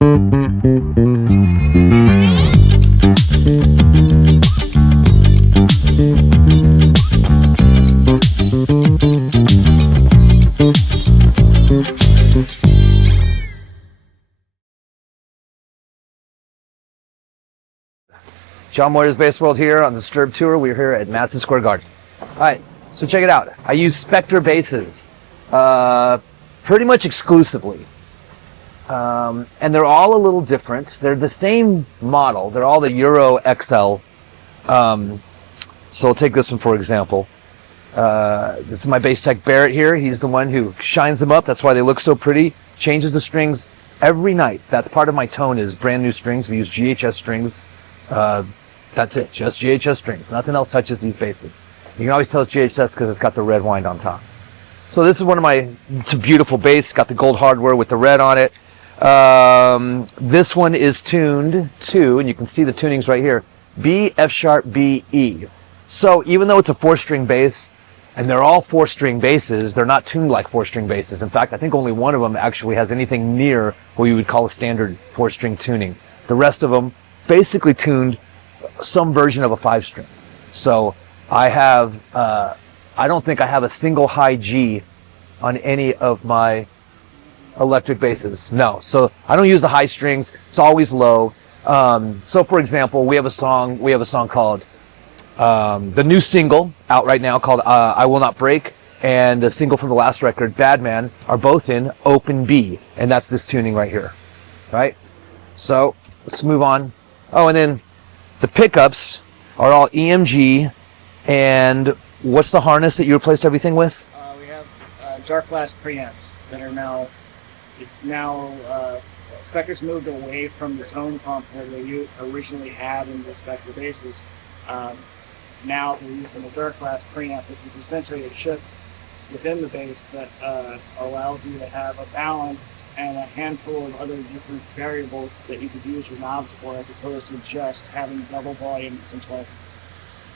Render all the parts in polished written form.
John Moyer's Bass World here on the Disturb Tour. We're here at Madison Square Garden. All right, so check it out. I use Spectre basses pretty much exclusively. And they're all a little different. They're the same model. They're all the Euro XL. So I'll take this one for example. This is my bass tech Barrett here. He's the one who shines them up. That's why they look so pretty. Changes the strings every night. That's part of my tone is brand new strings. We use GHS strings. That's it, just GHS strings. Nothing else touches these basses. You can always tell it's GHS because it's got the red wind on top. So this is one of my, it's a beautiful bass. Got the gold hardware with the red on it. This one is tuned to, and you can see the tunings right here, B, F sharp, B, E. So even though it's a 4-string bass, and they're all 4-string basses, they're not tuned like 4-string basses. In fact, I think only one of them actually has anything near what you would call a standard 4-string tuning. The rest of them basically tuned some version of a 5-string. So I have, I don't think I have a single high G on any of my electric basses. No, so I don't use the high strings. It's always low. So for example, we have a song called, the new single out right now called I Will Not Break, and the single from the last record, Bad Man, are both in open B, and that's this tuning right here, right? So let's move on. Oh, and then the pickups are all EMG, and what's the harness that you replaced everything with? We have dark glass preamps that are now, Spectre's moved away from the tone pump that they originally had in the Spectre basses. Now they're using a dark glass preamp, which is essentially a chip within the bass that allows you to have a balance and a handful of other different variables that you could use your knobs for, as opposed to just having double volume essentially.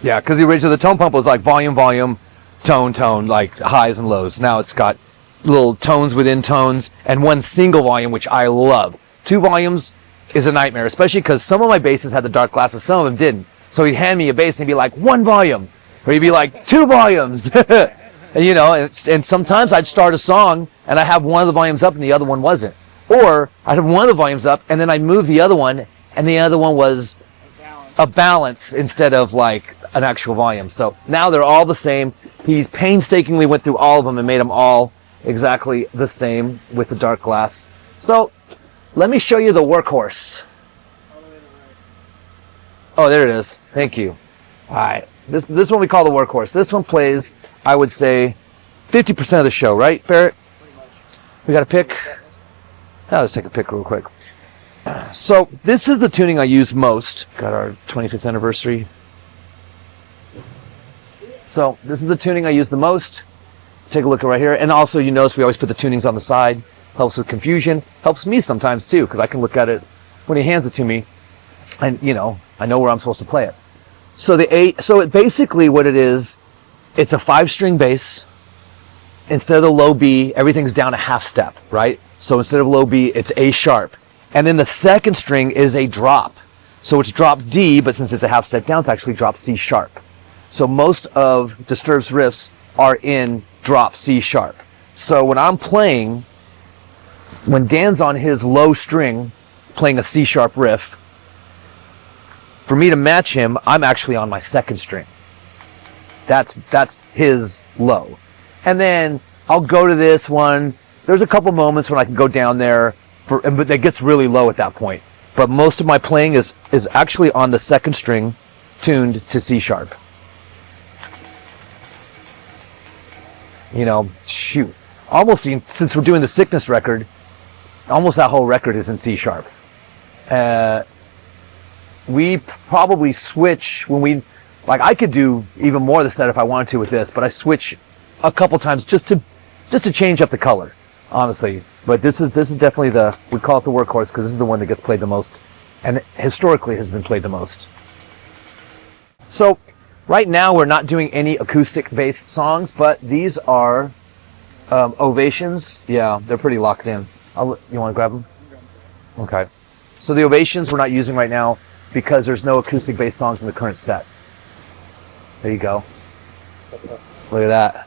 Yeah, because the original, the tone pump was like volume, volume, tone, tone, like highs and lows. Now it's got little tones within tones and one single volume, which I love. 2 volumes is a nightmare, especially because some of my basses had the dark glasses, some of them didn't. So he'd hand me a bass and he'd be like 1 volume, or he'd be like 2 volumes. And, you know, and sometimes I'd start a song and I have one of the volumes up and the other one wasn't. Or I'd have one of the volumes up and then I'd move the other one and the other one was a balance instead of like an actual volume. So now they're all the same. He painstakingly went through all of them and made them all exactly the same with the dark glass. So let me show you the workhorse. Oh, there it is. Thank you. All right. This one we call the workhorse. This one plays, I would say, 50% of the show, right, Barrett? Pretty much. We got a pick? Oh, let's take a pick real quick. So this is the tuning I use most. Got our 25th anniversary. So this is the tuning I use the most. Take a look right here. And also, you notice we always put the tunings on the side. Helps with confusion. Helps me sometimes too, because I can look at it when he hands it to me, and you know, I know where I'm supposed to play it. So basically what it is, it's a 5-string bass. Instead of the low B, everything's down a half step, right? So instead of low B, it's A sharp. And then the second string is a drop. So it's drop D, but since it's a half step down, it's actually drop C sharp. So most of Disturbed's riffs are in drop C sharp. So when I'm playing, when Dan's on his low string playing a C sharp riff, for me to match him, I'm actually on my second string. That's his low. And then I'll go to this one. There's a couple moments when I can go down there, but that gets really low at that point. But most of my playing is actually on the second string, tuned to C sharp. You know, shoot. Almost, since we're doing the Sickness record, almost that whole record is in C sharp. We probably switch when we, like I could do even more of the set if I wanted to with this, but I switch a couple times just to change up the color, honestly. But this is definitely we call it the workhorse because this is the one that gets played the most and historically has been played the most. So right now we're not doing any acoustic based songs, but these are ovations. Yeah, they're pretty locked in. You want to grab them? Okay. So the Ovations we're not using right now because there's no acoustic bass songs in the current set. There you go. Look at that.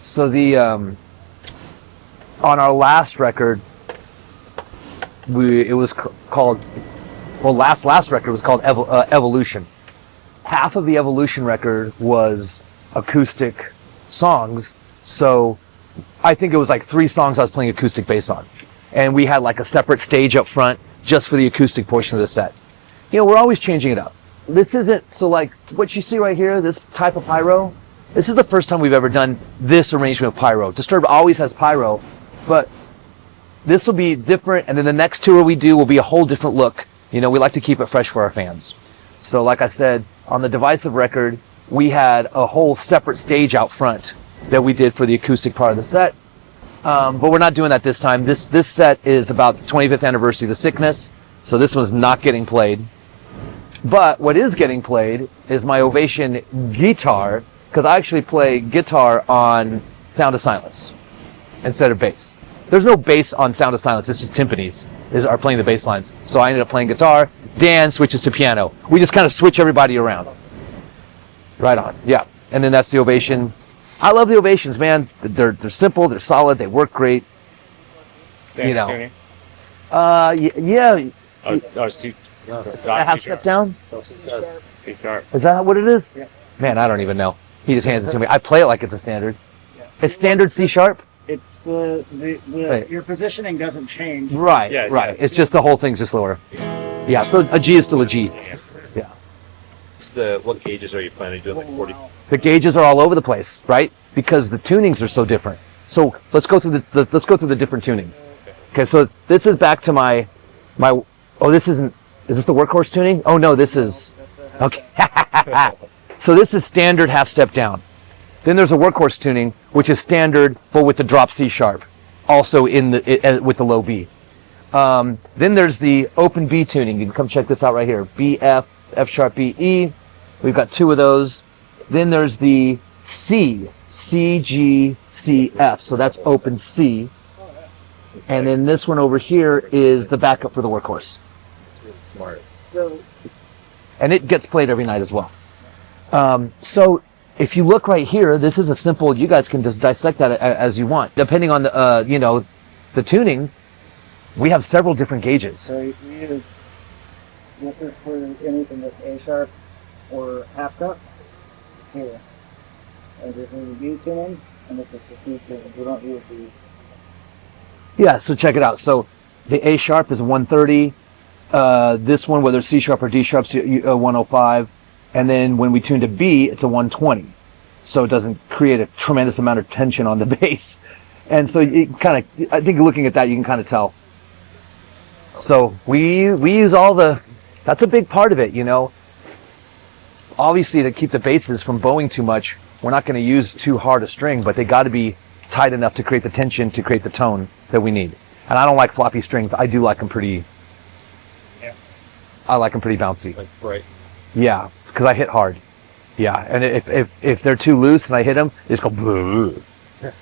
So the on our last record, it was called, well, last record was called Evolution. Half of the Evolution record was acoustic songs, so I think it was like 3 songs I was playing acoustic bass on, and we had like a separate stage up front just for the acoustic portion of the set. You know, we're always changing it up. This isn't, so like what you see right here, this type of pyro, this is the first time we've ever done this arrangement of pyro. Disturbed always has pyro, but this will be different, and then the next tour we do will be a whole different look. You know, we like to keep it fresh for our fans. So like I said, on the Divisive record, we had a whole separate stage out front that we did for the acoustic part of the set. But we're not doing that this time. This set is about the 25th anniversary of The Sickness, so this one's not getting played. But what is getting played is my Ovation guitar, because I actually play guitar on Sound of Silence instead of bass. There's no bass on Sound of Silence, it's just timpanis are playing the bass lines. So I ended up playing guitar, Dan switches to piano. We just kind of switch everybody around. Right on, yeah. And then that's the Ovation. I love the Ovations, man. They're simple, they're solid, they work great. Standard you know. tuning? Yeah. I have step down? C sharp. Is that what it is? Yeah. Man, I don't even know. He just hands it to me. I play it like it's a standard. Yeah. It's standard C sharp? It's Right. your positioning doesn't change. Right, Yeah, right. yeah. It's just the whole thing's just lower. Yeah, so a G is still a G. Yeah. What gauges are you planning to do? Like 40? The gauges are all over the place, right? Because the tunings are so different. So let's go through the different tunings. Okay, so this is back to my oh, this isn't, is this the workhorse tuning? Oh no, this is, okay. So this is standard half step down. Then there's a workhorse tuning, which is standard, but with the drop C sharp, also with the low B. Then there's the open B tuning. You can come check this out right here. B, F, F sharp, B, E. We've got 2 of those. Then there's the C, C, G, C, F. So that's open C. And then this one over here is the backup for the workhorse. Smart. So And it gets played every night as well. So if you look right here, this is a simple, you guys can just dissect that as you want. Depending on the, the tuning, we have several different gauges. So you use, this is for anything that's A sharp or half cut here. And this is the B tuning, and this is the C tuning. We don't use the. Yeah, so check it out. So the A sharp is 130. This one, whether it's C sharp or D sharp, 105. And then when we tune to B, it's a 120. So it doesn't create a tremendous amount of tension on the bass. And so you kind of, I think looking at that, you can kind of tell. So we use all that's a big part of it, you know. Obviously, to keep the basses from bowing too much, we're not going to use too hard a string, but they got to be tight enough to create the tension, to create the tone that we need. And I don't like floppy strings. I do like them pretty. Yeah. I like them pretty bouncy. Like bright. Yeah, because I hit hard. Yeah, and if they're too loose and I hit them, they just go. Boo.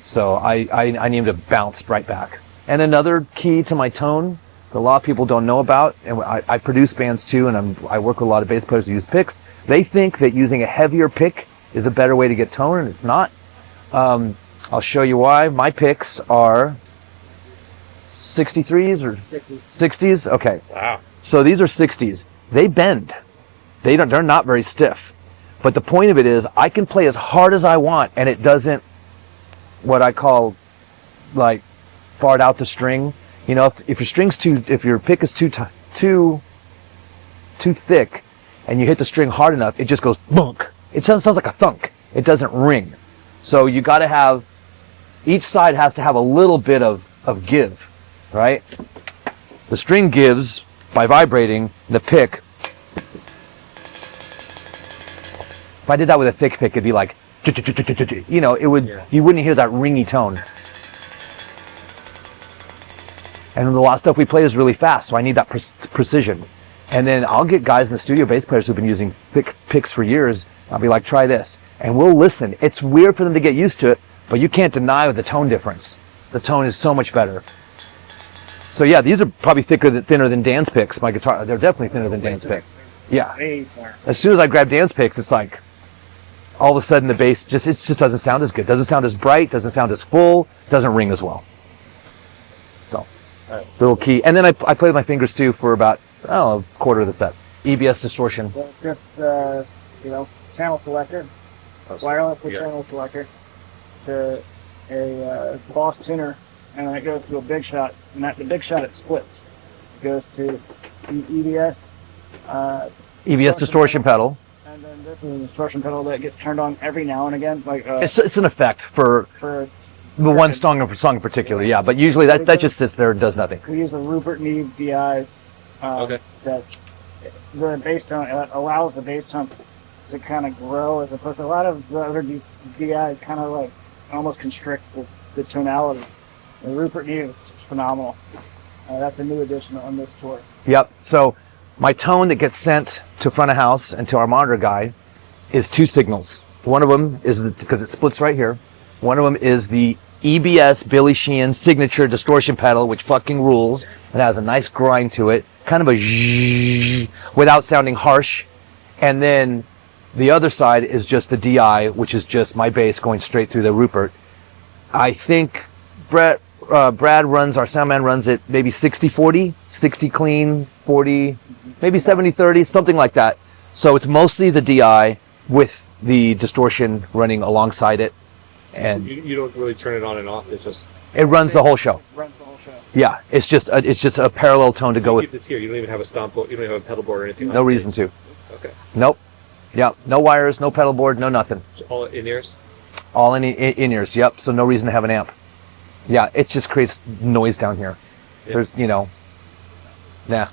So I need them to bounce right back. And another key to my tone that a lot of people don't know about, and I produce bands too, and I work with a lot of bass players who use picks. They think that using a heavier pick is a better way to get tone, and it's not. I'll show you why. My picks are 63s or 60s. Okay. Wow. So these are 60s. They bend. They're not very stiff. But the point of it is I can play as hard as I want and it doesn't, what I call, like, fart out the string. You know, if your pick is too thick and you hit the string hard enough, it just goes bunk. It sounds like a thunk. It doesn't ring. So you got to have, each side has to have a little bit of give, right? The string gives by vibrating, the pick. If I did that with a thick pick, it'd be like, you know, it would, you wouldn't hear that ringy tone. And the last stuff we play is really fast, so I need that precision. And then I'll get guys in the studio, bass players who've been using thick picks for years. I'll be like, try this. and we'll listen. It's weird for them to get used to it, but you can't deny the tone difference. The tone is so much better. So yeah, these are probably thinner than Dan's picks. My guitar, they're definitely thinner than Dan's pick. Yeah. Way thinner. As soon as I grab Dan's picks, it's like all of a sudden the bass just doesn't sound as good. Doesn't sound as bright. Doesn't sound as full. Doesn't ring as well. So, little key. And then I played with my fingers too for about a quarter of the set. EBS distortion. Well, just channel selector, wireless with channel selector to a Boss tuner, and then it goes to a Big Shot, and at the Big Shot it splits. It goes to EBS. EBS distortion pedal. And then this is a distortion pedal that gets turned on every now and again. Like It's an effect for the one song in particular, yeah. But usually that just sits there and does nothing. We use the Rupert Neve DIs. That the bass tone allows the bass tone to kind of grow, as opposed to a lot of the other DIs kind of like almost constricts the tonality. The Rupert Neve is just phenomenal. That's a new addition on this tour. Yep. So my tone that gets sent to front of house and to our monitor guy is two signals. One of them is because it splits right here. One of them is the EBS Billy Sheehan signature distortion pedal, which fucking rules. It has a nice grind to it, kind of a zzzz, without sounding harsh. And then the other side is just the DI, which is just my bass going straight through the Rupert. I think Brad runs, our sound man runs it maybe 60-40, 60 clean, 40, maybe 70-30, something like that. So it's mostly the DI with the distortion running alongside it. And you don't really turn it on and off. it runs the whole show. It runs the whole show. Yeah, it's just a parallel tone to go with. Keep this here. You don't even have a stomp board. You don't even have a pedal board or anything. No reason to. Okay. Nope. Yeah, no wires, no pedal board, no nothing. All in ears. All in ears. Yep. So no reason to have an amp. Yeah, it just creates noise down here. Yeah. There's, nah.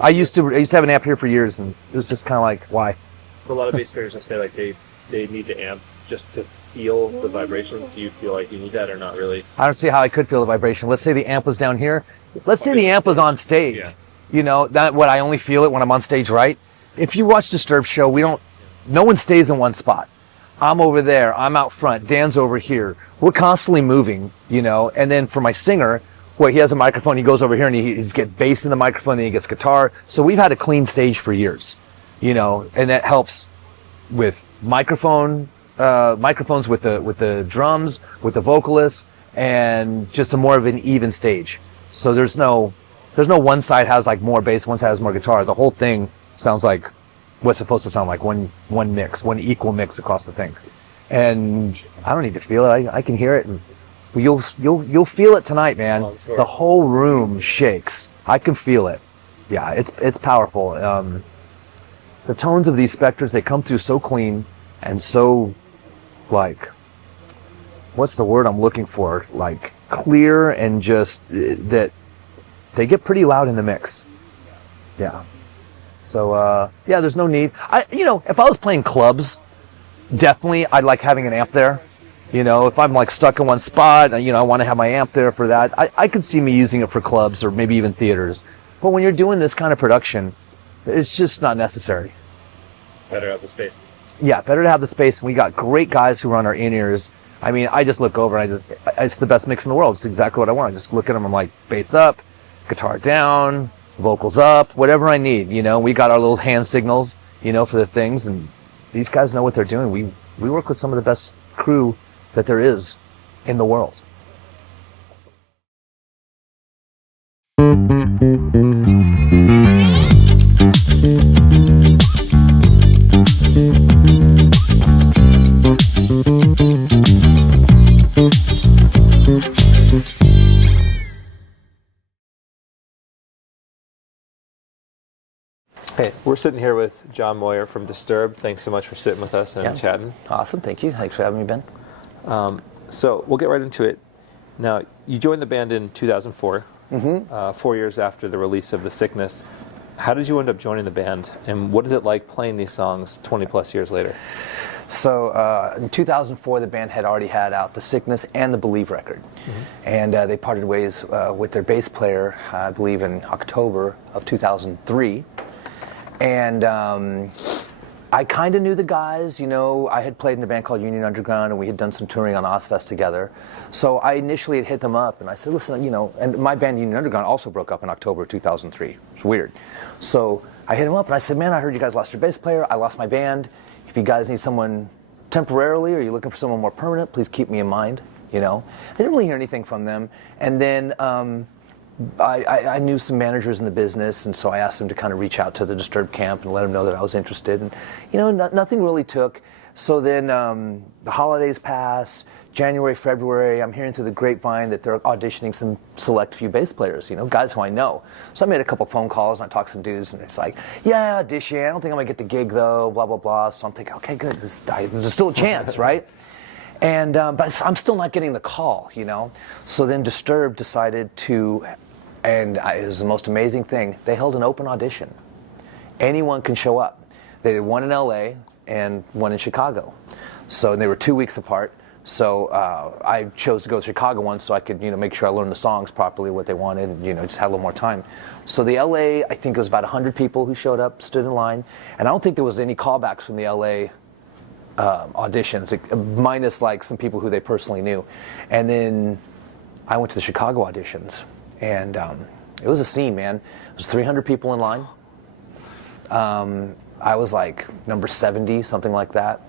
I used to have an amp here for years, and it was just kind of like, why? A lot of bass players will say like they need the amp just to feel the vibration. Do you feel like you need that or not really? I don't see how I could feel the vibration. Let's say the amp was down here. Let's say the amp was on stage. Yeah. I only feel it when I'm on stage, right? If you watch Disturbed show, no one stays in one spot. I'm over there, I'm out front, Dan's over here. We're constantly moving, and then for my singer, he has a microphone, he goes over here and he's get bass in the microphone, then he gets guitar. So we've had a clean stage for years, and that helps with microphones with the drums, with the vocalists, and just more of an even stage. So there's no one side has like more bass, one side has more guitar. The whole thing sounds like what's supposed to sound like, one equal mix across the thing. And I don't need to feel it. I can hear it, and you'll feel it tonight, man. Oh, sure. The whole room shakes. I can feel it. Yeah, it's powerful. The tones of these Spectres, they come through so clean and so, like, what's the word I'm looking for? Like, clear, and just that they get pretty loud in the mix. Yeah. So, there's no need. If I was playing clubs, definitely I'd like having an amp there. If I'm like stuck in one spot, I want to have my amp there for that. I could see me using it for clubs or maybe even theaters. But when you're doing this kind of production, it's just not necessary. Better have the space. Yeah, better to have the space. We got great guys who run our in-ears. I mean, I just look over and it's the best mix in the world. It's exactly what I want. I just look at them, I'm like, bass up, guitar down, vocals up, whatever I need. We got our little hand signals, for the things, and these guys know what they're doing. We work with some of the best crew that there is in the world. Hey, we're sitting here with John Moyer from Disturbed. Thanks so much for sitting with us and chatting. Awesome, thank you. Thanks for having me, Ben. So we'll get right into it. Now, you joined the band in 2004, 4 years after the release of The Sickness. How did you end up joining the band, and what is it like playing these songs 20 plus years later? So in 2004, the band had already had out The Sickness and the Believe record. And they parted ways with their bass player, I believe in October of 2003. And I kind of knew the guys, you know. I had played in a band called Union Underground, and we had done some touring on Ozfest together. So I initially had hit them up, and I said, listen, you know, and my band Union Underground also broke up in October 2003. It's weird. So I hit them up, and I said, man, I heard you guys lost your bass player. I lost my band. If you guys need someone temporarily, or you're looking for someone more permanent, please keep me in mind, you know. I didn't really hear anything from them. And then I knew some managers in the business, and so I asked them to kind of reach out to the Disturbed camp and let them know that I was interested. And, you know, nothing really took. So then the holidays pass, January, February, I'm hearing through the grapevine that they're auditioning some select few bass players, you know, guys who I know. So I made a couple phone calls, and I talked to some dudes, and it's like, yeah, audition. I don't think I'm going to get the gig, though, blah, blah, blah. So I'm thinking, okay, good. There's still a chance, right? And but I'm still not getting the call, you know. So then Disturbed decided to, and it was the most amazing thing. They held an open audition. Anyone can show up. They did one in LA and one in Chicago. So they were 2 weeks apart. So I chose to go to the Chicago one so I could, you know, make sure I learned the songs properly, what they wanted, and, you know, just had a little more time. So the LA, I think it was about 100 people who showed up, stood in line, and I don't think there was any callbacks from the LA auditions, minus like some people who they personally knew. And then I went to the Chicago auditions, and it was a scene, man. It was 300 people in line. I was like number 70, something like that.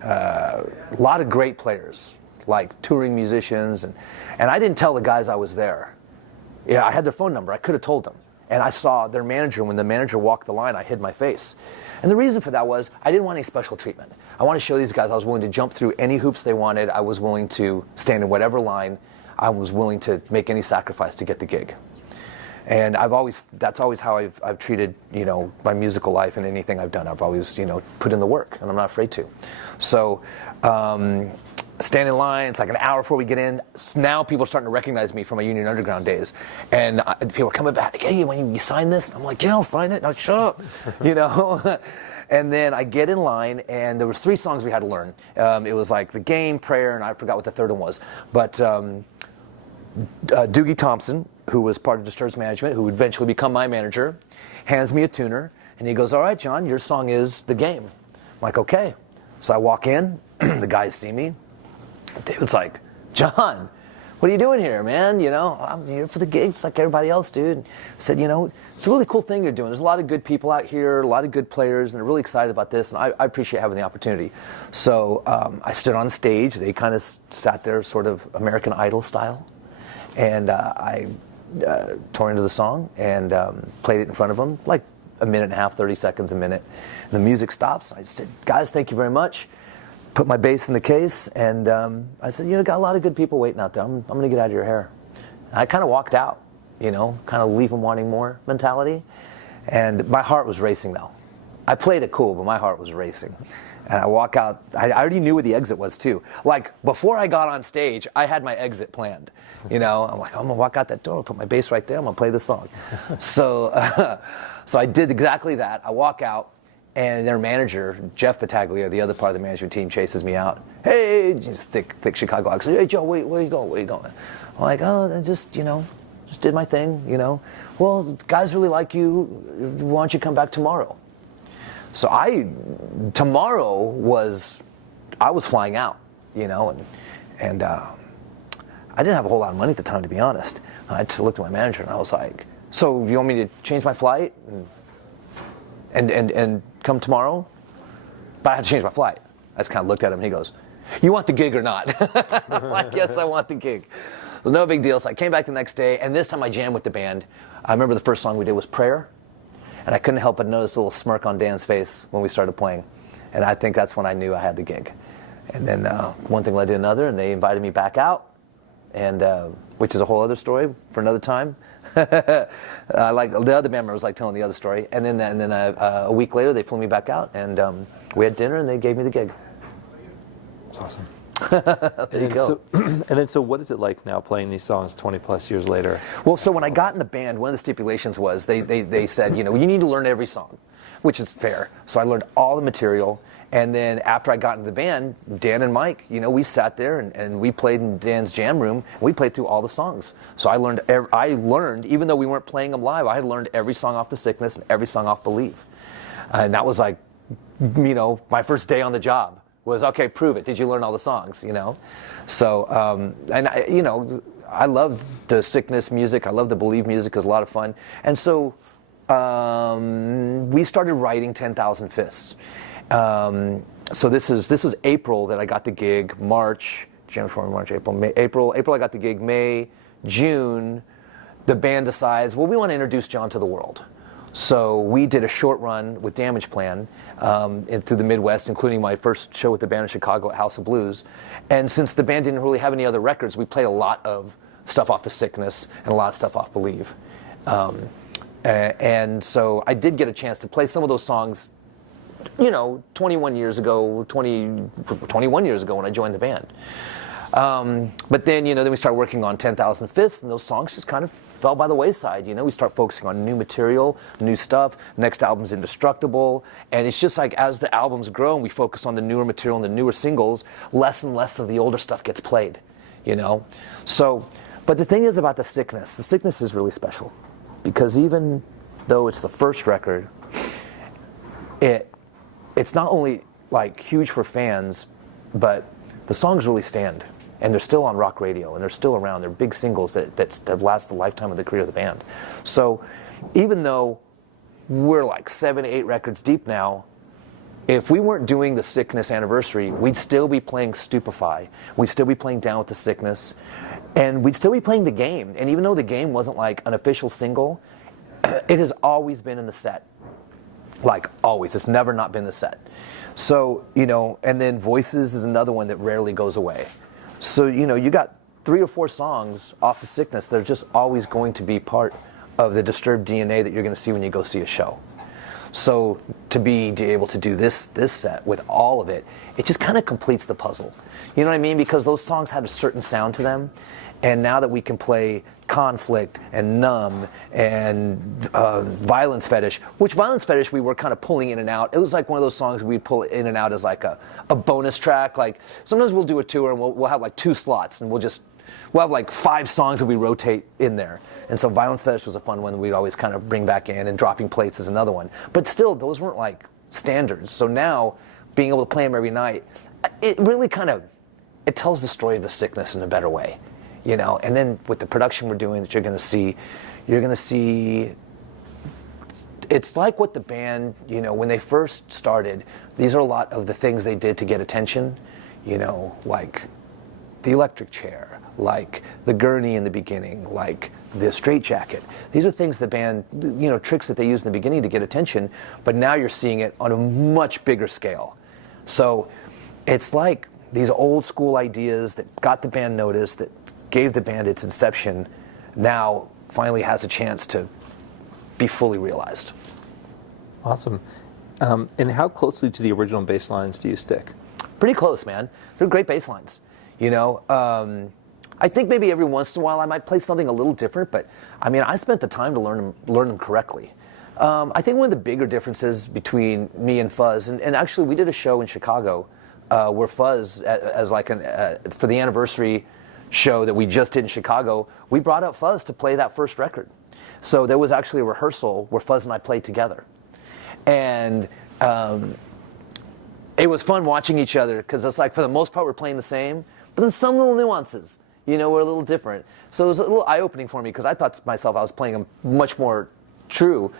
A lot of great players, like touring musicians, and I didn't tell the guys I was there. Yeah, I had their phone number. I could have told them. And I saw their manager. When the manager walked the line, I hid my face. And the reason for that was I didn't want any special treatment. I wanted to show these guys I was willing to jump through any hoops they wanted. I was willing to stand in whatever line. I was willing to make any sacrifice to get the gig. And that's always how I've treated, you know, my musical life and anything I've done. I've always, you know, put in the work, and I'm not afraid to. So, stand in line. It's like an hour before we get in. Now people are starting to recognize me from my Union Underground days, and people are coming back. Hey, when you sign this, I'm like, yeah, I'll sign it. Now shut up, you know. And then I get in line, and there was 3 songs we had to learn. It was like The Game, Prayer, and I forgot what the third one was. But Doogie Thompson, who was part of Disturbed's management, who would eventually become my manager, hands me a tuner, and he goes, all right, John, your song is The Game. I'm like, okay. So I walk in, the guys see me. David's like, John, what are you doing here, man? You know, I'm here for the gigs like everybody else, dude. I said, you know, it's a really cool thing you're doing. There's a lot of good people out here, a lot of good players, and they're really excited about this, and I appreciate having the opportunity. So I stood on stage. They kind of sat there sort of American Idol style, and I tore into the song and played it in front of them, like a minute and a half, 30 seconds a minute. And the music stops. I said, guys, thank you very much. Put my bass in the case, and I said, you know, got a lot of good people waiting out there. I'm going to get out of your hair. And I kind of walked out, you know, kind of leave them wanting more mentality. And my heart was racing, though. I played it cool, but my heart was racing. And I walk out. I already knew where the exit was, too. Like, before I got on stage, I had my exit planned. You know, I'm like, I'm going to walk out that door, put my bass right there, I'm going to play the song. So, so I did exactly that. I walk out. And their manager, Jeff Battaglia, the other part of the management team, chases me out. Hey, just thick Chicago accent. Hey, Joe, where you going? Where you going? I'm like, oh, I just, you know, just did my thing, you know. Well, guys really like you. Why don't you come back tomorrow? So tomorrow was, I was flying out, you know, and I didn't have a whole lot of money at the time, to be honest. I looked at my manager and I was like, so you want me to change my flight and come tomorrow? But I had to change my flight. I just kind of looked at him and he goes, you want the gig or not? I'm like, yes, I want the gig. So no big deal. So I came back the next day, and this time I jammed with the band. I remember the first song we did was Prayer, and I couldn't help but notice a little smirk on Dan's face when we started playing. And I think that's when I knew I had the gig. And then one thing led to another, and they invited me back out, and which is a whole other story for another time. Like the other band members like telling the other story. And then a week later, they flew me back out, and we had dinner, and they gave me the gig. That's awesome. There you go. So what is it like now playing these songs 20 plus years later? Well, so when I got in the band, one of the stipulations was they said, you know, you need to learn every song, which is fair. So I learned all the material. And then after I got into the band, Dan and Mike, you know, we sat there and we played in Dan's jam room. And we played through all the songs. So I learned, even though we weren't playing them live, I had learned every song off The Sickness and every song off Believe. And that was like my first day on the job was, okay, prove it. Did you learn all the songs? So I love the Sickness music. I love the Believe music. It was a lot of fun. And so we started writing 10,000 Fists. So this was April that I got the gig. January, February, March, April, May. April I got the gig. May, June, the band decides, well, we want to introduce John to the world. So we did a short run with Damage Plan through the Midwest, including my first show with the band in Chicago at House of Blues. And since the band didn't really have any other records, we played a lot of stuff off The Sickness and a lot of stuff off Believe. And so I did get a chance to play some of those songs, 21 years ago when I joined the band. But then, then we started working on 10,000 Fists, and those songs just kind of fell by the wayside. We start focusing on new material, new stuff. Next album's Indestructible, and it's just like as the albums grow and we focus on the newer material and the newer singles, less and less of the older stuff gets played. So, but the thing is about The Sickness is really special, because even though it's the first record, it's not only like huge for fans, but the songs really stand. And they're still on rock radio, and they're still around. They're big singles that have lasted the lifetime of the career of the band. So even though we're like 7, 8 records deep now, if we weren't doing the Sickness anniversary, we'd still be playing Stupefy. We'd still be playing Down with the Sickness. And we'd still be playing The Game. And even though The Game wasn't like an official single, it has always been in the set. Like always. It's never not been the set. So, and then Voices is another one that rarely goes away. So, you got 3 or 4 songs off of Sickness that are just always going to be part of the Disturbed DNA that you're going to see when you go see a show. So to be able to do this set with all of it, it just kind of completes the puzzle. You know what I mean? Because those songs had a certain sound to them. And now that we can play Conflict and Numb and Violence Fetish, which Violence Fetish we were kind of pulling in and out. It was like one of those songs we'd pull in and out as like a bonus track. Like sometimes we'll do a tour and we'll have like 2 slots, and we'll have like 5 songs that we rotate in there. And so Violence Fetish was a fun one that we'd always kind of bring back in, and Dropping Plates is another one. But still, those weren't like standards. So now, being able to play them every night, it really it tells the story of The Sickness in a better way. And then with the production we're doing that you're going to see, it's like what the band, when they first started, these are a lot of the things they did to get attention, like the electric chair, like the gurney in the beginning, like the straitjacket. These are things the band, tricks that they used in the beginning to get attention, but now you're seeing it on a much bigger scale. So it's like these old school ideas that got the band noticed, that gave the band its inception, now finally has a chance to be fully realized. Awesome. And how closely to the original bass lines do you stick? Pretty close, man. They're great bass lines. I think maybe every once in a while I might play something a little different, but I mean, I spent the time to learn them correctly. I think one of the bigger differences between me and Fuzz, and actually we did a show in Chicago where Fuzz, as like for the anniversary show that we just did in Chicago, we brought up Fuzz to play that first record. So there was actually a rehearsal where Fuzz and I played together. And it was fun watching each other, because it's like for the most part we're playing the same, but then some little nuances, were a little different. So it was a little eye-opening for me, because I thought to myself I was playing them much more true.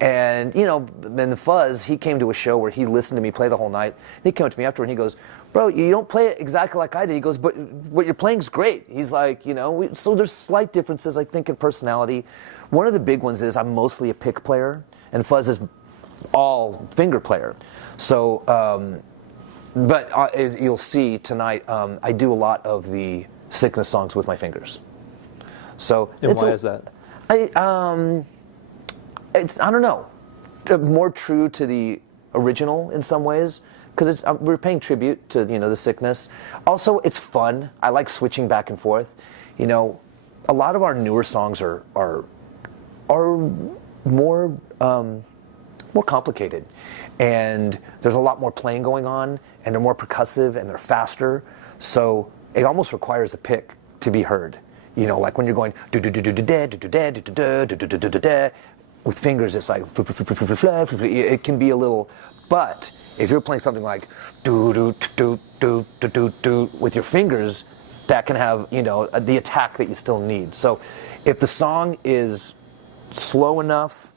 And, then Fuzz, he came to a show where he listened to me play the whole night. And he came up to me after and he goes, "Bro, you don't play it exactly like I did." He goes, "But what you're playing's great." He's like, so there's slight differences, I think, in personality. One of the big ones is I'm mostly a pick player, and Fuzz is all finger player. So, but as you'll see tonight, I do a lot of the Sickness songs with my fingers. So, and why is that? I don't know, more true to the original in some ways, because we're paying tribute to The Sickness. Also, it's fun. I like switching back and forth. A lot of our newer songs are more complicated, and there's a lot more playing going on, and they're more percussive and they're faster. So it almost requires a pick to be heard. Like when you're going do do do do do da do do da do do do do do da. with fingers, it's like it can be a little. But if you're playing something like do do do do do do do with your fingers, that can have the attack that you still need. So if the song is slow enough,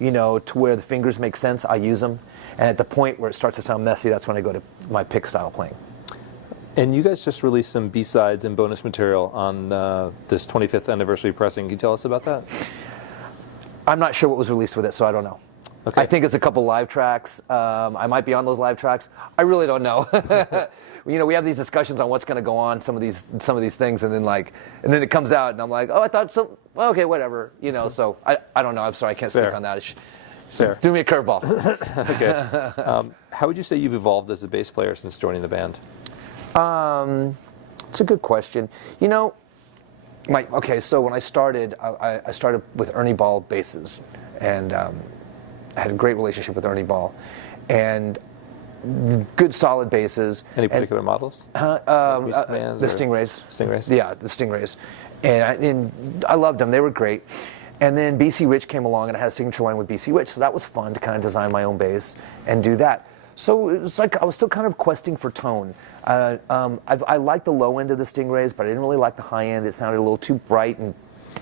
to where the fingers make sense, I use them. And at the point where it starts to sound messy, that's when I go to my pick style playing. And you guys just released some B-sides and bonus material on this 25th anniversary pressing. Can you tell us about that? I'm not sure what was released with it, so I don't know. Okay. I think it's a couple live tracks. I might be on those live tracks. I really don't know. We have these discussions on what's going to go on some of these things, and then it comes out, and I'm like, oh, I thought so. Well, okay, whatever. So I don't know. I'm sorry, I can't speak on that. Fair. Do me a curveball. Okay. How would you say you've evolved as a bass player since joining the band? It's a good question. So when I started, I started with Ernie Ball basses, and I had a great relationship with Ernie Ball, and good solid basses. Any particular models? The Stingrays. Stingrays? Yeah, the Stingrays. And I loved them. They were great. And then BC Rich came along, and I had a signature line with BC Rich, so that was fun to kind of design my own bass and do that. So it was like I was still kind of questing for tone. I liked the low end of the Stingrays, but I didn't really like the high end. It sounded a little too bright and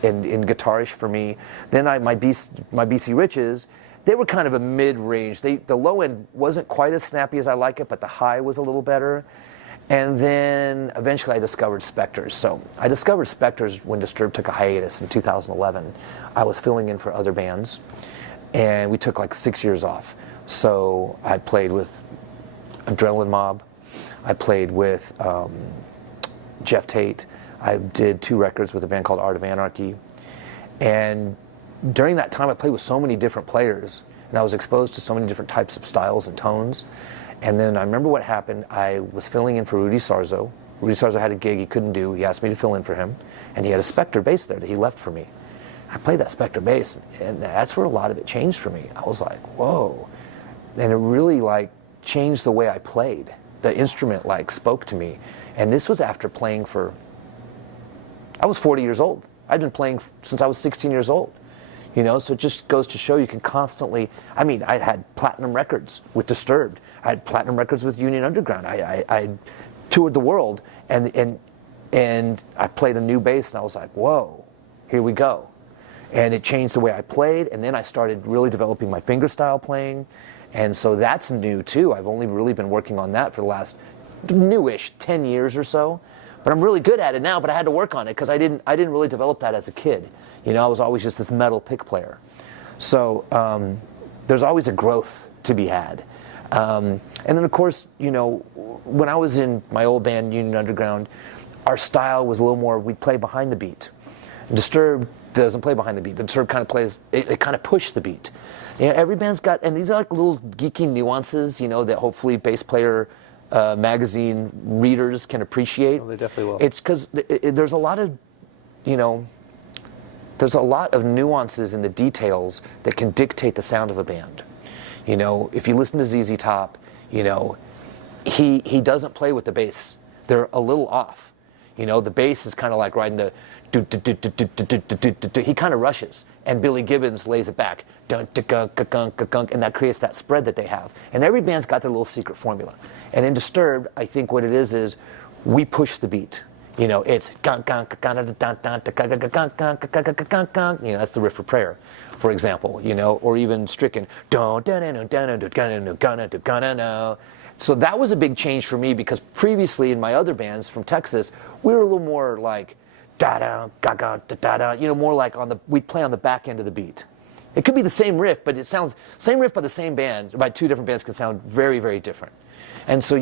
guitarish for me. Then my BC Riches, they were kind of a mid-range. The low end wasn't quite as snappy as I like it, but the high was a little better. And then eventually I discovered Spectres. So I discovered Spectres when Disturbed took a hiatus in 2011. I was filling in for other bands, and we took like 6 years off. So I played with Adrenaline Mob. I played with Jeff Tate. I did 2 records with a band called Art of Anarchy. And during that time, I played with so many different players, and I was exposed to so many different types of styles and tones. And then I remember what happened. I was filling in for Rudy Sarzo. Rudy Sarzo had a gig he couldn't do. He asked me to fill in for him, and he had a Spectre bass there that he left for me. I played that Spectre bass, and that's where a lot of it changed for me. I was like, whoa. And it really changed the way I played. The instrument spoke to me. And this was after playing I was 40 years old. I'd been playing since I was 16 years old. So it just goes to show you can constantly, I had platinum records with Disturbed. I had platinum records with Union Underground. I toured the world, and I played a new bass, and I was like, whoa, here we go. And it changed the way I played, and then I started really developing my fingerstyle playing. And so that's new too. I've only really been working on that for the last newish 10 years or so. But I'm really good at it now, but I had to work on it because I didn't really develop that as a kid. I was always just this metal pick player. So there's always a growth to be had. And then of course, when I was in my old band, Union Underground, our style was a little more, we'd play behind the beat. Disturbed doesn't play behind the beat. Disturbed kind of plays, it kind of pushed the beat. Every band's got, and these are little geeky nuances, that hopefully bass player magazine readers can appreciate. Well, they definitely will. It's because there's a lot of, there's a lot of nuances in the details that can dictate the sound of a band. If you listen to ZZ Top, he doesn't play with the bass. They're a little off. The bass is kind of like riding the he kind of rushes, and Billy Gibbons lays it back, and that creates that spread that they have. And every band's got their little secret formula. And in Disturbed, I think what it is we push the beat. It's that's the riff for Prayer, for example. Or even Stricken. So that was a big change for me because previously in my other bands from Texas, we were a little more like da-da, ga-ga, da-da, more like we'd play on the back end of the beat. It could be the same riff, but it sounds, same riff by the same band, by 2 different bands can sound very, very different. And so,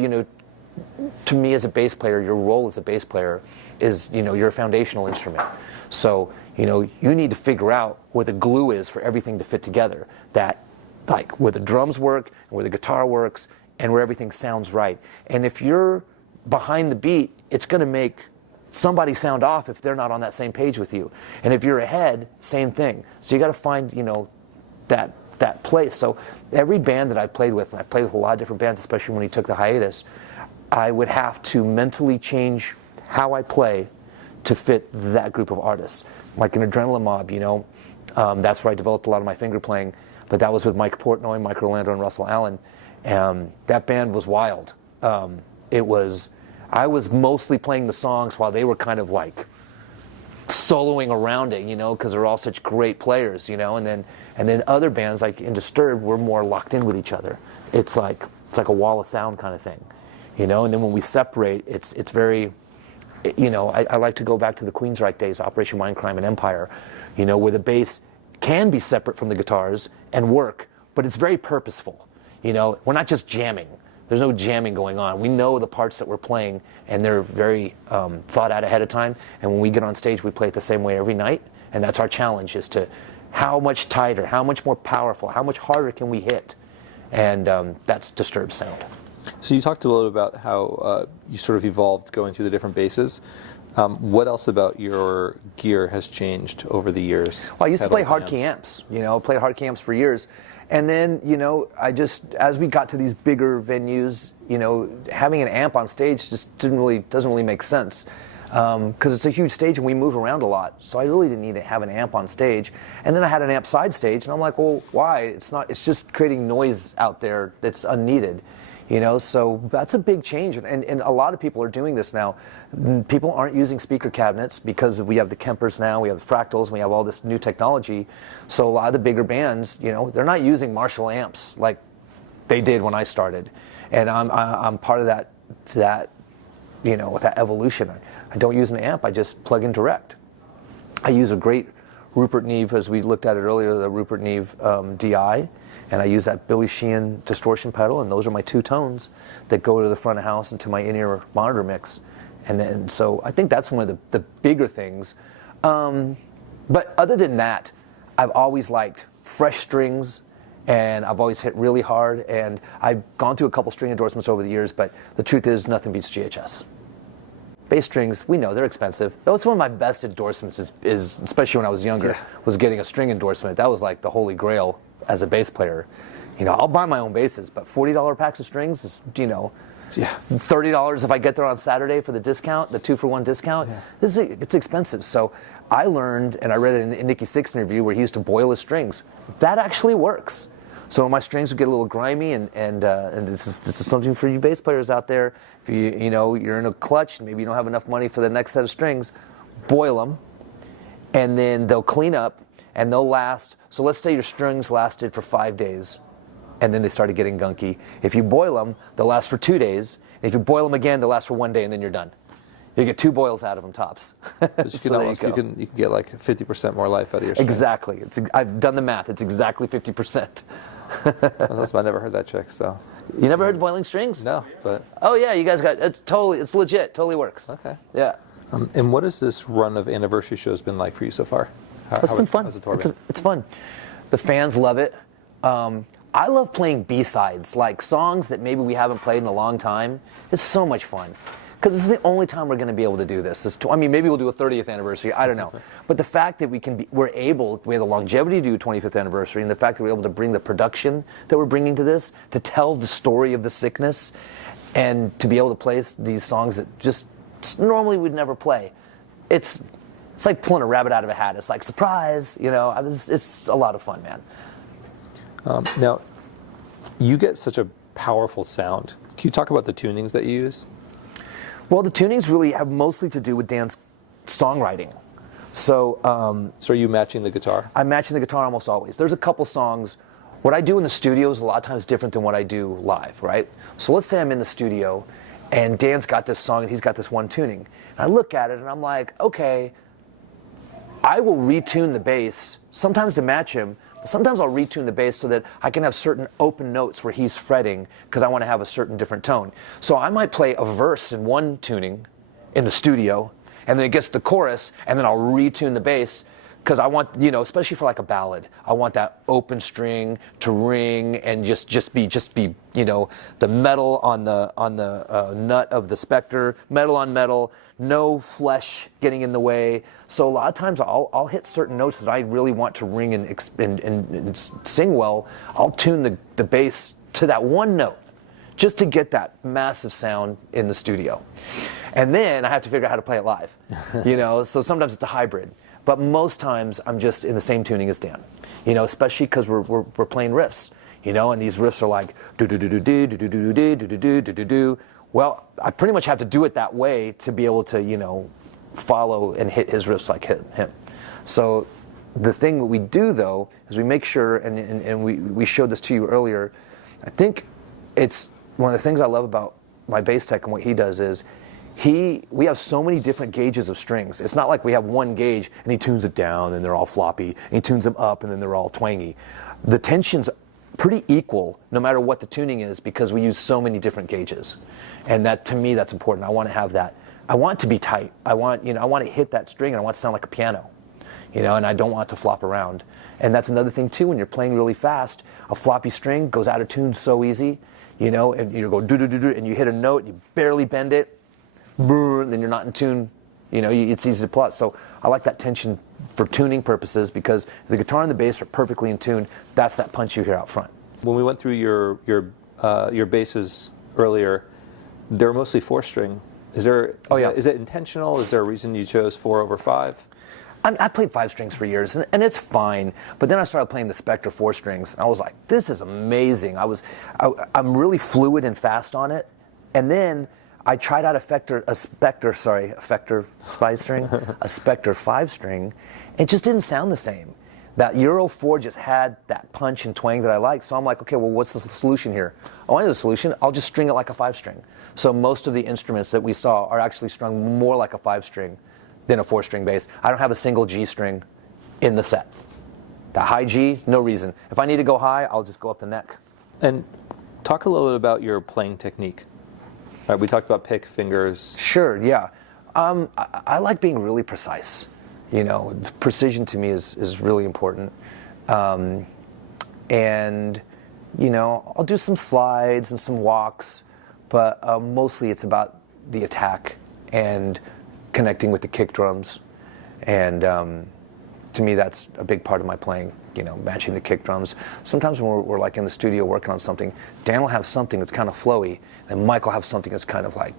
to me as a bass player, your role as a bass player is, you're a foundational instrument. So, you need to figure out where the glue is for everything to fit together. That, where the drums work, and where the guitar works, and where everything sounds right. And if you're behind the beat, it's going to make somebody sound off if they're not on that same page with you. And if you're ahead, same thing. So you got to find, that place. So every band that I played with, and I played with a lot of different bands, especially when he took the hiatus, I would have to mentally change how I play to fit that group of artists. Like in Adrenaline Mob, That's where I developed a lot of my finger playing. But that was with Mike Portnoy, Mike Orlando, and Russell Allen. That band was wild. I was mostly playing the songs while they were kind of like soloing around it, because they're all such great players, and then other bands like in Disturbed were more locked in with each other. It's like a wall of sound kind of thing, and then when we separate, it's very, I like to go back to the Queensryche days, Operation Mindcrime and Empire, where the bass can be separate from the guitars and work, but it's very purposeful. We're not just jamming. There's no jamming going on. We know the parts that we're playing, and they're very thought out ahead of time. And when we get on stage, we play it the same way every night. And that's our challenge, is to how much tighter, how much more powerful, how much harder can we hit? And that's Disturbed sound. So you talked a little about how you sort of evolved going through the different basses. What else about your gear has changed over the years? Well, I used to play hard key amps. Played hard key amps for years. And then, as we got to these bigger venues, having an amp on stage just doesn't really make sense. Because it's a huge stage and we move around a lot. So I really didn't need to have an amp on stage. And then I had an amp side stage, and I'm like, well, why? It's just creating noise out there that's unneeded. So that's a big change, and a lot of people are doing this now. People aren't using speaker cabinets because we have the Kempers now, we have the Fractals, we have all this new technology. So a lot of the bigger bands, they're not using Marshall amps like they did when I started, and I'm part of that evolution. I don't use an amp; I just plug in direct. I use a great Rupert Neve, as we looked at it earlier, the Rupert Neve DI. And I use that Billy Sheehan distortion pedal, and those are my two tones that go to the front of house and to my in-ear monitor mix. And so I think that's one of the bigger things. But other than that, I've always liked fresh strings, and I've always hit really hard. And I've gone through a couple string endorsements over the years, but the truth is nothing beats GHS. Bass strings, we know they're expensive. That was one of my best endorsements, is especially when I was younger, was getting a string endorsement. That was like the holy grail as a bass player. I'll buy my own basses, but $40 packs of strings is, $30 if I get there on Saturday for the discount, the 2-for-1 discount. Yeah. It's expensive. So I learned, and I read it in Nicky Sixx's interview where he used to boil his strings. That actually works. So my strings would get a little grimy, and this is something for you bass players out there. If you're in a clutch, maybe you don't have enough money for the next set of strings, boil them, and then they'll clean up and they'll last. So let's say your strings lasted for 5 days, and then they started getting gunky. If you boil them, they'll last for 2 days. And if you boil them again, they'll last for 1 day, and then you're done. You get 2 boils out of them tops. You can get like 50% more life out of your strings. Exactly. I've done the math. It's exactly 50%. I never heard that trick. So you never heard boiling strings? No, but oh yeah, you guys got it's legit. Totally works. Okay. Yeah. And what has this run of anniversary shows been like for you so far? It's been fun. It's fun. The fans love it. I love playing B-sides, like songs that maybe we haven't played in a long time. It's so much fun. Because this is the only time we're going to be able to do this. Maybe we'll do a 30th anniversary. I don't know. But the fact that we have the longevity to do a 25th anniversary, and the fact that we're able to bring the production that we're bringing to this, to tell the story of the sickness, and to be able to play these songs that just normally we'd never play. It's like pulling a rabbit out of a hat. It's like, surprise, it's a lot of fun, man. Now, you get such a powerful sound. Can you talk about the tunings that you use? Well, the tunings really have mostly to do with Dan's songwriting. So are you matching the guitar? I'm matching the guitar almost always. There's a couple songs. What I do in the studio is a lot of times different than what I do live, right? So let's say I'm in the studio, and Dan's got this song, and he's got this one tuning. And I look at it, and I'm like, okay, I will retune the bass, sometimes to match him, but sometimes I'll retune the bass so that I can have certain open notes where he's fretting because I want to have a certain different tone. So I might play a verse in one tuning in the studio, and then it gets to the chorus, and then I'll retune the bass because I want, especially for like a ballad, I want that open string to ring and just be, the metal on the nut of the Spectre, metal on metal, no flesh getting in the way. So a lot of times I'll hit certain notes that I really want to ring and sing well. I'll tune the bass to that one note just to get that massive sound in the studio. And then I have to figure out how to play it live. So sometimes it's a hybrid. But most times I'm just in the same tuning as Dan, especially because we're playing riffs, and these riffs are like do do do do do do do do do do do do do do. Well, I pretty much have to do it that way to be able to, follow and hit his riffs like him. So the thing that we do though is we make sure, and we showed this to you earlier. I think it's one of the things I love about my bass tech and what he does is we have so many different gauges of strings. It's not like we have one gauge and he tunes it down and they're all floppy, and he tunes them up and then they're all twangy. The tension's pretty equal no matter what the tuning is because we use so many different gauges. And that, to me, that's important. I want to have that. I want it to be tight. I want to hit that string and I want it to sound like a piano, and I don't want it to flop around. And that's another thing too, when you're playing really fast, a floppy string goes out of tune so easy, and you go do do do do, and you hit a note, you barely bend it, and then you're not in tune. It's easy to plot. So I like that tension for tuning purposes because if the guitar and the bass are perfectly in tune, that's that punch you hear out front. When we went through your basses earlier, they're mostly 4-string. Is it intentional? Is there a reason you chose 4 over 5? I played 5 strings for years, and it's fine. But then I started playing the Spectre 4 strings, and I was like, "This is amazing." I'm really fluid and fast on it. And then I tried out a Spectre 5 string, a Spectre 5 string. It just didn't sound the same. That Euro 4 just had that punch and twang that I like. So I'm like, okay, well, what's the solution here? Oh, I know the solution. I'll just string it like a 5 string. So most of the instruments that we saw are actually strung more like a 5 string than a 4 string bass. I don't have a single G string in the set. The high G, no reason. If I need to go high, I'll just go up the neck. And talk a little bit about your playing technique. All right, we talked about pick, fingers. Sure, yeah. I like being really precise. Precision to me is really important. And, I'll do some slides and some walks, but mostly it's about the attack and connecting with the kick drums. And to me, that's a big part of my playing, matching the kick drums. Sometimes when we're like in the studio working on something, Dan will have something that's kind of flowy, and Mike will have something that's kind of like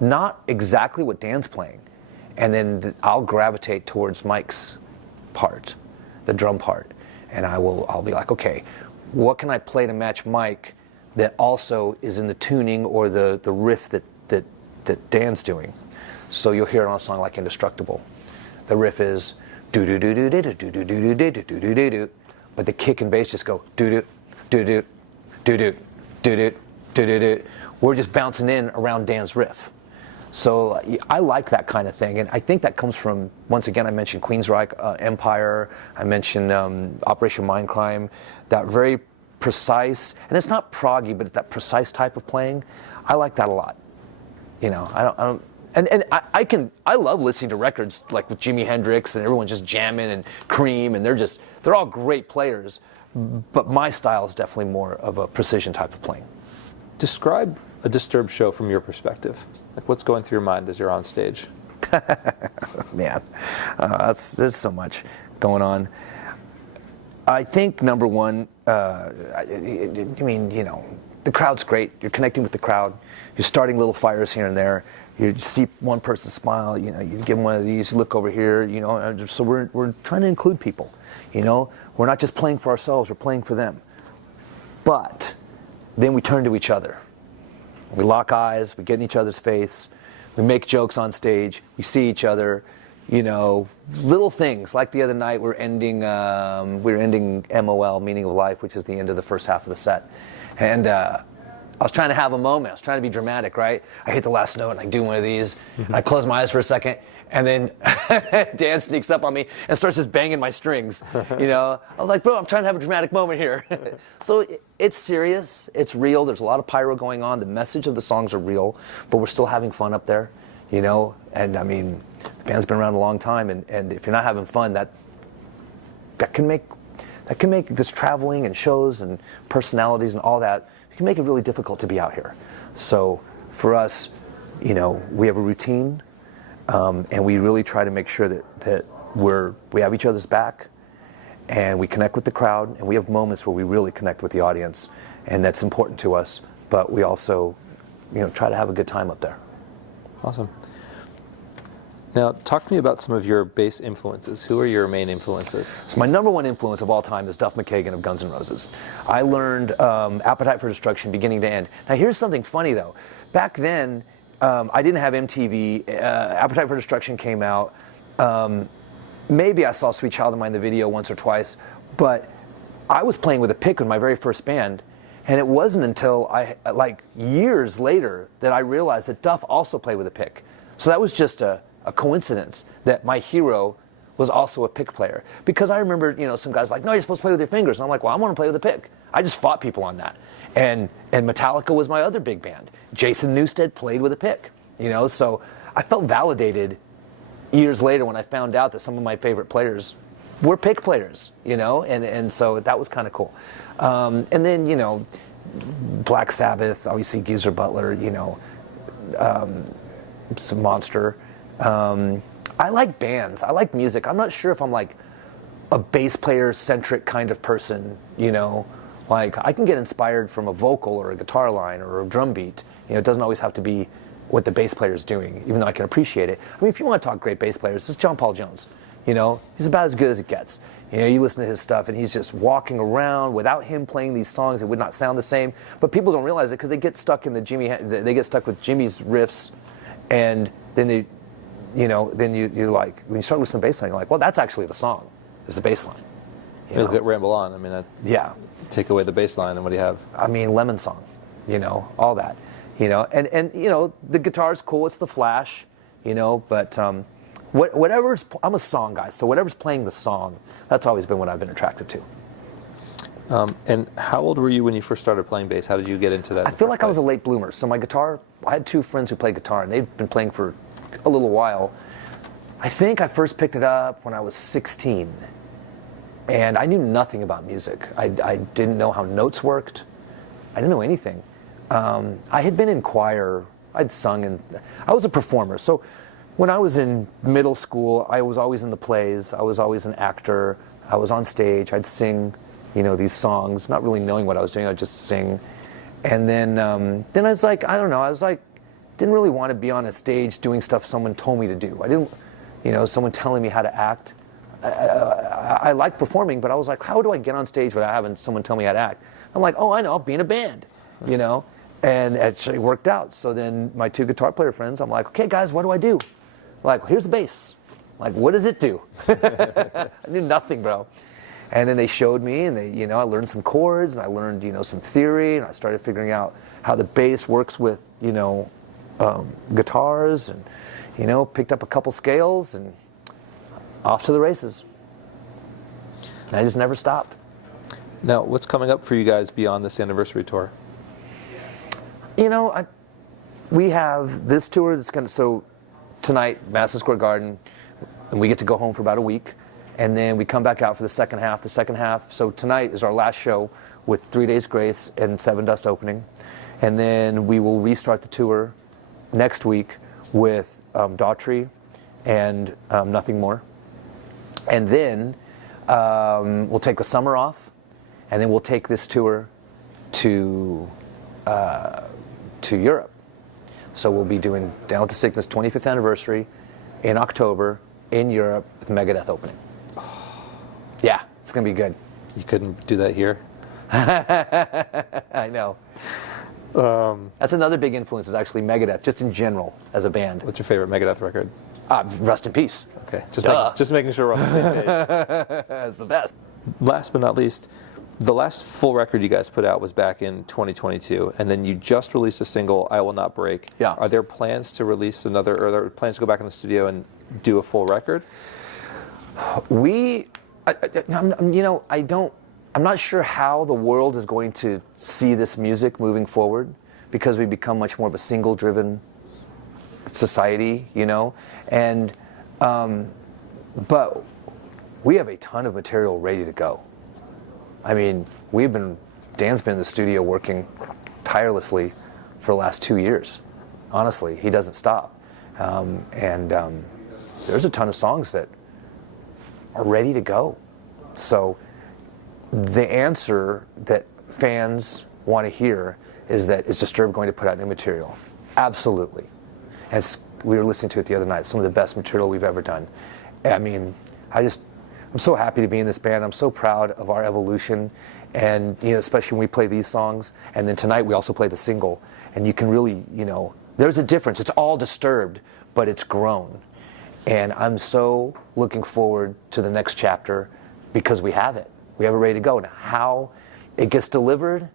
not exactly what Dan's playing. And then I'll gravitate towards Mike's part, the drum part. And I'll be like, okay, what can I play to match Mike that also is in the tuning or the riff that Dan's doing? So you'll hear it on a song like Indestructible. The riff is do do do do do do do do do do do do do do, but the kick and bass just go do do do do do do do do do do. We're just bouncing in around Dan's riff. So I like that kind of thing, and I think that comes from, once again, I mentioned Queensryche, Empire, I mentioned Operation Mindcrime, that very precise, and it's not proggy, but that precise type of playing. I like that a lot. I love listening to records like with Jimi Hendrix and everyone just jamming and Cream, and they're all great players, but my style is definitely more of a precision type of playing. Describe a Disturbed show from your perspective. Like, what's going through your mind as you're on stage? Man, there's so much going on. I think number one, the crowd's great. You're connecting with the crowd. You're starting little fires here and there. You see one person smile. You give them one of these. You look over here. So we're trying to include people. We're not just playing for ourselves. We're playing for them. But then we turn to each other. We lock eyes, we get in each other's face, we make jokes on stage, we see each other, little things. Like the other night, we're ending MOL, Meaning of Life, which is the end of the first half of the set. And I was trying to have a moment, I was trying to be dramatic, right? I hit the last note and I do one of these, and I close my eyes for a second, and then Dan sneaks up on me and starts just banging my strings. I was like, bro, I'm trying to have a dramatic moment here. So it's serious, it's real, there's a lot of pyro going on, the message of the songs are real, but we're still having fun up there, and I mean, the band's been around a long time, and if you're not having fun, that can make this traveling and shows and personalities and all that, it can make it really difficult to be out here. So for us, we have a routine, and we really try to make sure that we have each other's back, and we connect with the crowd, and we have moments where we really connect with the audience, and that's important to us. But we also, try to have a good time up there. Awesome. Now, talk to me about some of your bass influences. Who are your main influences? So my number one influence of all time is Duff McKagan of Guns N' Roses. I learned Appetite for Destruction beginning to end. Now here's something funny though. Back then, I didn't have MTV. Appetite for Destruction came out. Maybe I saw Sweet Child of Mine, the video, once or twice, but I was playing with a pick in my very first band, and it wasn't until like years later that I realized that Duff also played with a pick. So that was just a coincidence that my hero was also a pick player. Because I remember, some guys like, no, you're supposed to play with your fingers. And I'm like, well, I want to play with a pick. I just fought people on that. And Metallica was my other big band. Jason Newsted played with a pick, so I felt validated years later when I found out that some of my favorite players were pick players, and so that was kind of cool. And then, Black Sabbath, obviously Geezer Butler, some Monster. I like bands. I like music. I'm not sure if I'm like a bass player centric kind of person, like I can get inspired from a vocal or a guitar line or a drum beat. It doesn't always have to be what the bass player is doing, even though I can appreciate it. I mean, if you want to talk great bass players, it's John Paul Jones. He's about as good as it gets. You listen to his stuff and he's just walking around. Without him playing these songs, it would not sound the same. But people don't realize it because they get stuck in they get stuck with Jimmy's riffs, and then then you're like, when you start listening to bass line, you're like, well, that's actually the song, is the bass line. Look at Ramble On. I mean, yeah. Take away the bass line, and what do you have? I mean, Lemon Song, all that, and the guitar's cool. It's the flash, but whatever's, I'm a song guy, so whatever's playing the song, that's always been what I've been attracted to. And how old were you when you first started playing bass? How did you get into that? I feel like I was a late bloomer. So my guitar, I had two friends who played guitar, and they'd been playing for a little while. I think I first picked it up when I was 16. And I knew nothing about music. I didn't know how notes worked. I didn't know anything. I had been in choir. I'd sung, and I was a performer. So when I was in middle school, I was always in the plays. I was always an actor. I was on stage. I'd sing, these songs, not really knowing what I was doing. I'd just sing. And then I was like, I don't know. Didn't really want to be on a stage doing stuff someone told me to do. I didn't, someone telling me how to act. I like performing, but I was like, how do I get on stage without having someone tell me how to act? I'm like, oh, I know, I'll be in a band, and it actually worked out. So then my two guitar player friends, I'm like, okay, guys, what do I do? Like, here's the bass. Like, what does it do? I knew nothing, bro. And then they showed me, and I learned some chords, and I learned, some theory, and I started figuring out how the bass works with, guitars, and, picked up a couple scales, and off to the races. And I just never stopped. Now, what's coming up for you guys beyond this anniversary tour? We have this tour that's so tonight, Madison Square Garden, and we get to go home for about a week, and then we come back out for the second half. So tonight is our last show with 3 Days Grace and Seven Dust opening, and then we will restart the tour next week with Daughtry and Nothing More. And then we'll take the summer off, and then we'll take this tour to Europe. So we'll be doing Down with the Sickness 25th anniversary in October in Europe with Megadeth opening. Yeah, it's gonna be good. You couldn't do that here? I know. That's another big influence, is actually Megadeth, just in general as a band. What's your favorite Megadeth record? Rest in Peace. Okay, just making sure we're on the same page. That's the best. Last but not least, the last full record you guys put out was back in 2022, and then you just released a single, I Will Not Break. Yeah. Are there plans to release another, or are there plans to go back in the studio and do a full record? I'm not sure how the world is going to see this music moving forward, because we become much more of a single-driven society, and but we have a ton of material ready to go. I mean, Dan's been in the studio working tirelessly for the last 2 years. Honestly, he doesn't stop, and there's a ton of songs that are ready to go. So the answer that fans want to hear is Disturbed going to put out new material? Absolutely. As we were listening to it the other night, some of the best material we've ever done. I mean, I'm so happy to be in this band. I'm so proud of our evolution, and especially when we play these songs. And then tonight we also play the single, and you can really, there's a difference. It's all Disturbed, but it's grown. And I'm so looking forward to the next chapter because we have it. We have it ready to go. Now, how it gets delivered,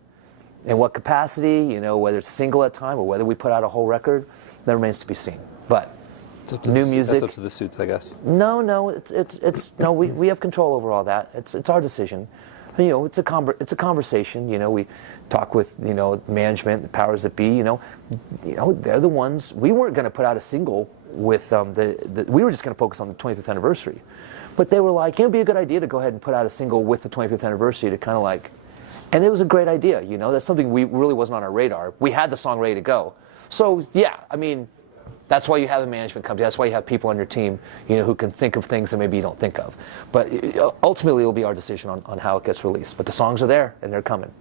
in what capacity, whether it's a single at a time or whether we put out a whole record, that remains to be seen. But new music. That's up to the suits, I guess. No, no, we have control over all that. It's our decision. It's a conversation. We talk with management, the powers that be. They're the ones. We weren't going to put out a single with we were just going to focus on the 25th anniversary, but they were like, it'd be a good idea to go ahead and put out a single with the 25th anniversary to kind of like, and it was a great idea. That's something we really wasn't on our radar. We had the song ready to go. So yeah, I mean, that's why you have a management company. That's why you have people on your team, who can think of things that maybe you don't think of. But ultimately, it'll be our decision on how it gets released. But the songs are there, and they're coming.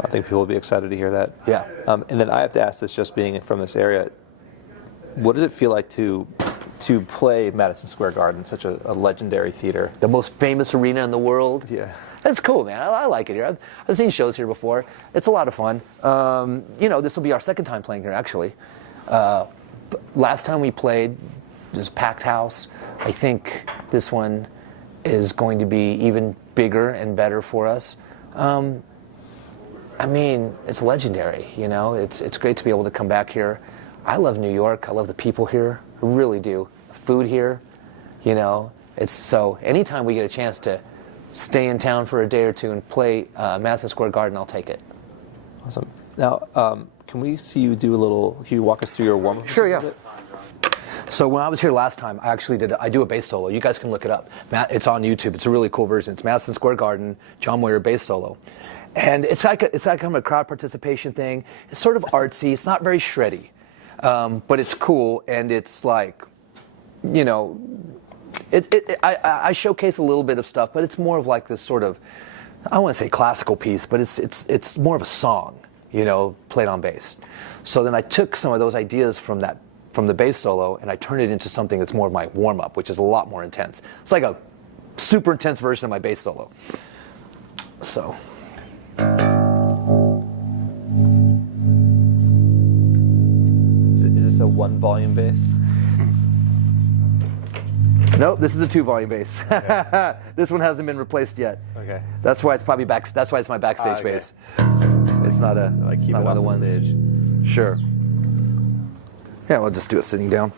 I think people will be excited to hear that. Yeah. And then I have to ask this, just being from this area, what does it feel like to play Madison Square Garden, such a legendary theater? The most famous arena in the world. Yeah. That's cool, man. I like it here. I've seen shows here before. It's a lot of fun. This will be our second time playing here, actually. Last time we played, it was a packed house. I think this one is going to be even bigger and better for us. I mean, it's legendary, It's great to be able to come back here. I love New York. I love the people here. I really do. The food here, It's so, anytime we get a chance to stay in town for a day or two and play Madison Square Garden, I'll take it. Awesome. Now, can we see you do can you walk us through your warm-up? Sure, yeah. So when I was here last time, I do a bass solo. You guys can look it up. It's on YouTube. It's a really cool version. It's Madison Square Garden, John Moyer bass solo. And it's like kind of a crowd participation thing. It's sort of artsy. It's not very shreddy. But it's cool, and it's like, I showcase a little bit of stuff, but it's more of like this sort of, I don't want to say classical piece, but it's more of a song, played on bass. So then I took some of those ideas from the bass solo, and I turned it into something that's more of my warm-up, which is a lot more intense. It's like a super intense version of my bass solo. So. Is this a one volume bass? Nope, this is a 2-volume bass. Okay. This one hasn't been replaced yet. Okay. That's why it's probably that's why it's my backstage okay. bass. It's not Keep not it one of the ones. stage. Sure. Yeah, we'll just do it sitting down.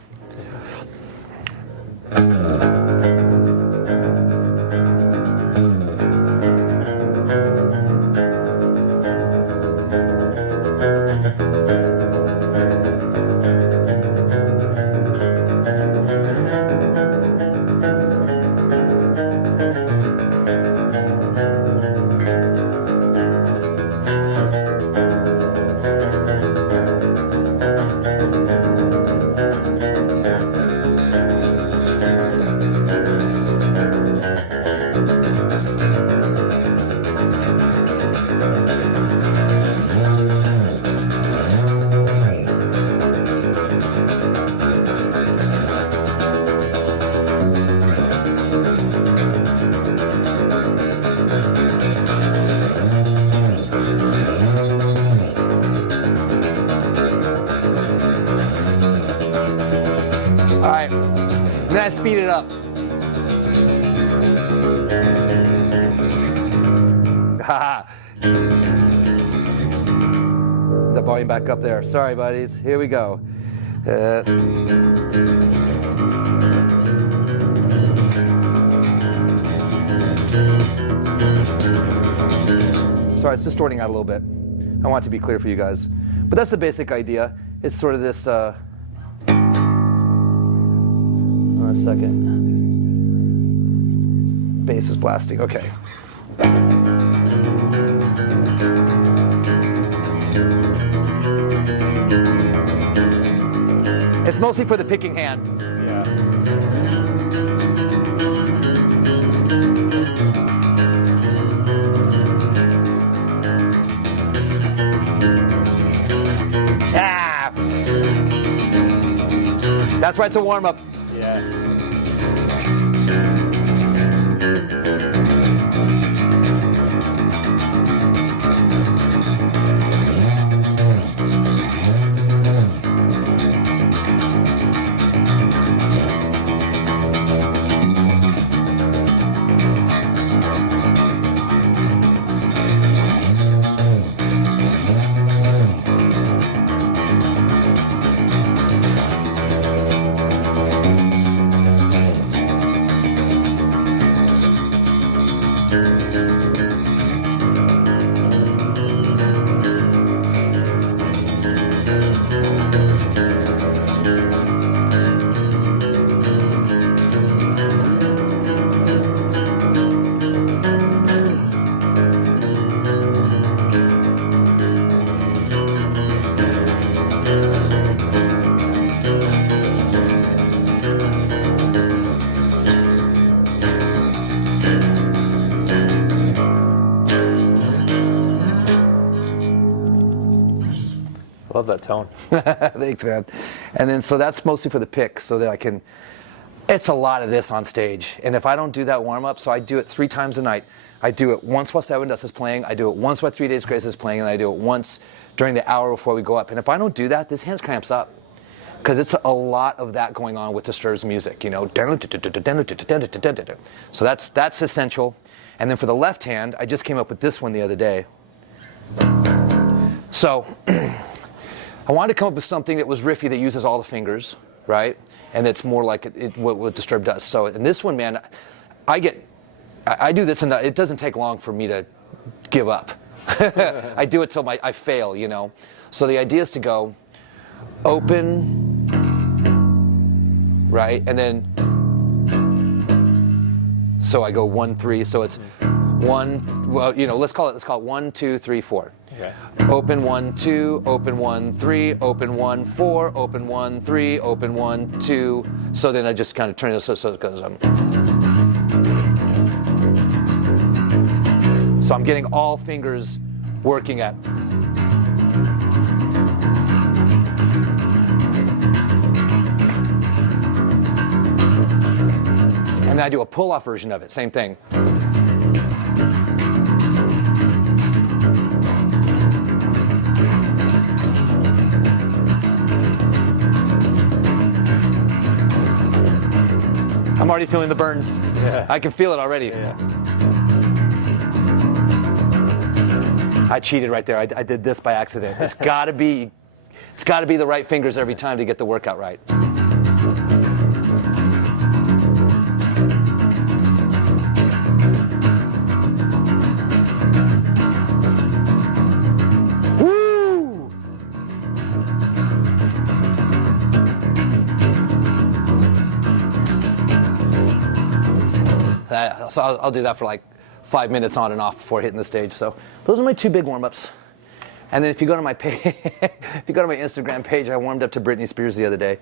And then I speed it up. The volume back up there. Sorry, buddies. Here we go. Sorry, it's distorting out a little bit. I want it to be clear for you guys. But that's the basic idea. It's sort of this... a second. Bass is blasting. Okay. It's mostly for the picking hand. That's why it's a warm-up. Yeah. Love that tone. Thanks, man. And then, so that's mostly for the pick, so that I can, it's a lot of this on stage. And if I don't do that warm-up, so I do it 3 times a night. I do it once while Seven Dust is playing, I do it once while 3 Days Grace is playing, and I do it once during the hour before we go up. And if I don't do that, this hand cramps up. Because it's a lot of that going on with Disturbed's music, you know. So that's essential. And then for the left hand, I just came up with this one the other day. So I wanted to come up with something that was riffy, that uses all the fingers, right? And that's more like what Disturbed does. So in this one, man, I do this, and it doesn't take long for me to give up. I do it till I fail, you know. So the idea is to go open, right, and then so I go 1, 3. So it's 1. Well, you know, let's call it 1, 2, 3, 4. Okay. Open 1, 2, open 1, 3, open 1, 4, open 1, 3, open 1, 2. So then I just kind of turn this so it goes. So I'm getting all fingers working at. And then I do a pull-off version of it, same thing. I'm already feeling the burn. Yeah. I can feel it already. Yeah. I cheated right there. I did this by accident. It's got to be the right fingers every time to get the workout right. Woo! So I'll do that for like 5 minutes on and off before hitting the stage. So those are my 2 big warm-ups. And then if you go to my page, if you go to my Instagram page, I warmed up to Britney Spears the other day.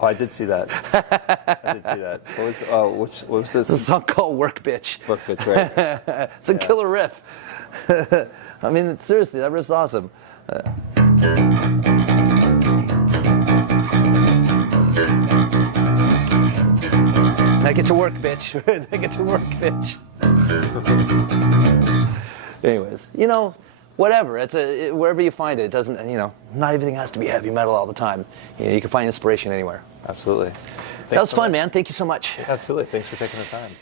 Oh, I did see that. I did see that. What was this? It's a song called Work Bitch. Work Bitch, right? It's a killer riff. I mean, seriously, that riff's awesome. I get to work, bitch. I get to work, bitch. Anyways, you know, whatever. Wherever you find it, it doesn't, you know, not everything has to be heavy metal all the time. You know, you can find inspiration anywhere. Absolutely. That was fun, man. Thank you so much. Absolutely. Thanks for taking the time.